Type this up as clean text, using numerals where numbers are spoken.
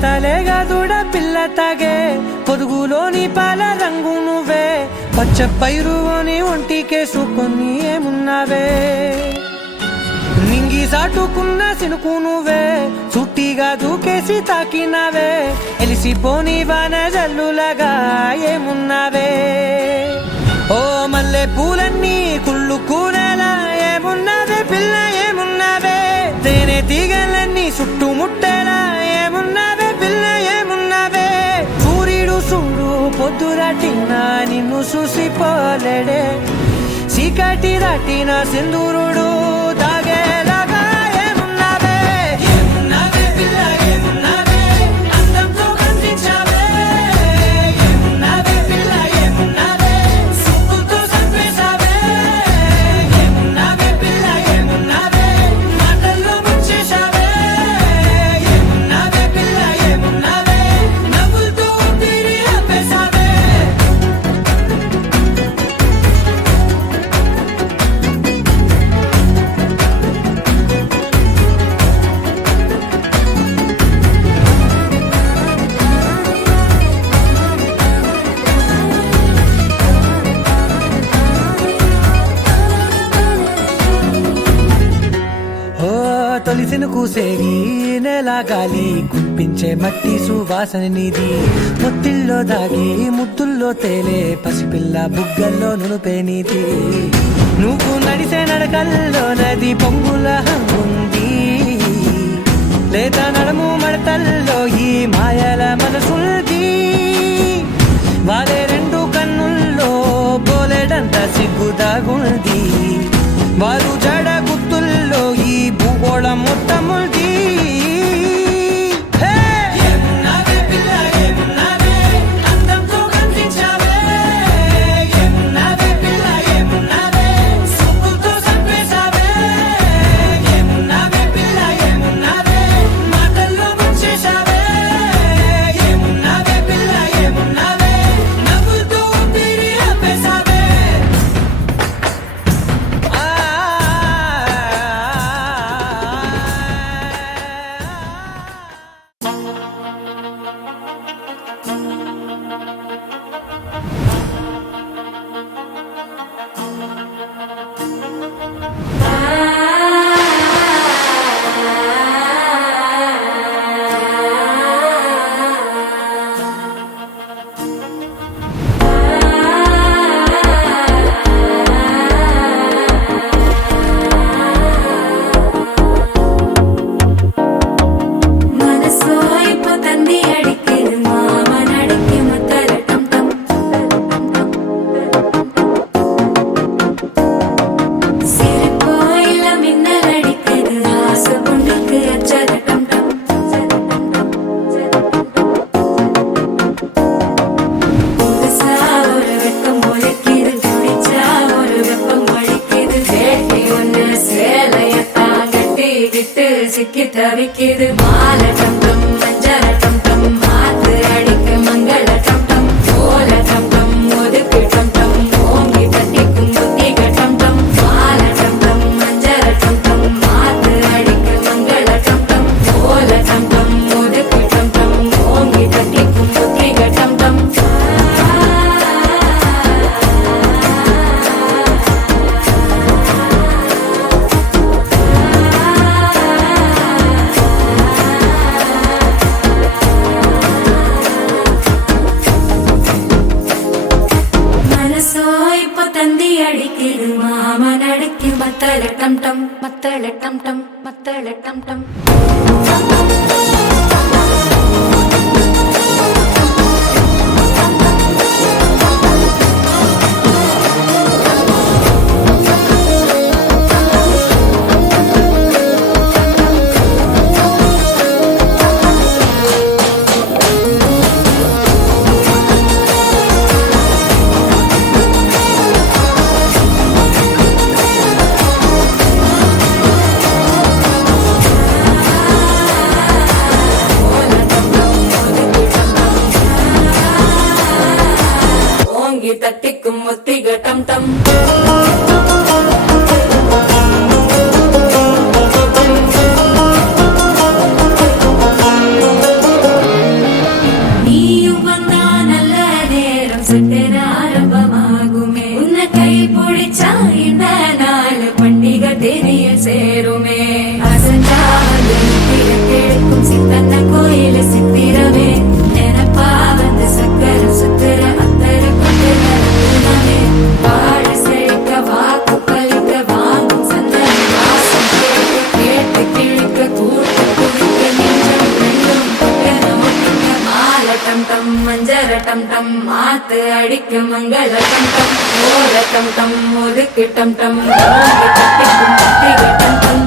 లేతలేగా దూడ పిల్ల తాగే పొదుగులోని పాల రంగు నువ్వే పచ్చ పైరుని ఒంటికేసుకొని ఏమున్నావే నింగి సాటుకున్న సినుకు నువ్వే చుట్టిగా దూకేసి తాకినావే ఎలిసిపోని వాన జల్లులాగా ఏమున్నావే ఓ మల్లె పూలన్నీ కుళ్ళు కూరేలా ఏమున్నావే పిల్ల ఏమున్నావే తేనె తీగలన్నీ చుట్టుముట్టేలా ఏమున్నావే పిల్ల ఏమున్నావే సూర్యుడు చూడు పొద్దురాటిన నిన్ను చూసిపోలేడే చీకటి దాటిన సింధూరుడు తాగేలాగా ఏమున్నావే ఏమున్నావే పిల్ల ఏమున్నావే అందంతో కనిపించావే ఏమున్నావే పిల్ల ఏమున్నావే సుక్కుతో చంపేశావే ఏమున్నావే పిల్ల ఏమున్నావే మాటల్లో ముంచేశావే ఏమున్నావే పిల్ల ఏమున్నావే నవ్వులతో ఊపిరి ఆపేశావే తొలిసిన కూసేగి నెల గాలి కుప్పించే మట్టి సువాసన నీది ముత్తిల్లో దాగి ముద్దుల్లో తేలే పసిపిల్ల బుగ్గల్లో నునుపే నీది నువ్వు నడిసే నడకల్లో నది పొంగుల హంగుంది లేదా నడుము మడతల్లో ఈ మాయల మనసుల్ది వారే రెండు కన్నుల్లో బోలెడంత సిగ్గుదాగుంది వారు జడ గుత్తుల్లో ఈ భూగోళం మొత్తముల్ది சிக்கி தவிக்கிது மால டம் டம் மஞ்சள டம் டம் மாத்து அடிக்கு மங்கள டம் டம் ஓல டம் டம் ஒதுக்கு டம் டம் ஓங்கி தட்டிக்கும் புத்திக டம் டம் மால டம் டம் மஞ்சள டம் டம் மாத்து அடிக்கு மங்கள டம் டம் ஓல டம் டம் ஒதுக்கு டம் டம் ஓங்கி தட்டிக்கும் புத்திக டம் டம் மத்தள டம் டம் மத்தள டம் டம் மத்தள டம் டம் சித்தன்ன கோயில சித்திரமே நினப்பா வந்து சக்கரம் சுத்துற அத்தர கொண்டு நடனமே வாழ செழிக்க வாக்கு பலிக்க வாங்கும் சந்தன வாசம் கேட்டு கேட்டு கிழிக்க கூட்டு குடிக்க நெஞ்சம் ரெண்டும் என ஒட்டுங்க மால டம் டம் மஞ்சர டம் டம் மாத்து அடிக்க மங்கள டம் டம் ஓல டம் டம் ஒதுக்கு டம் டம் ஓங்கி தட்டிக்கும் தட்டிக டம் டம்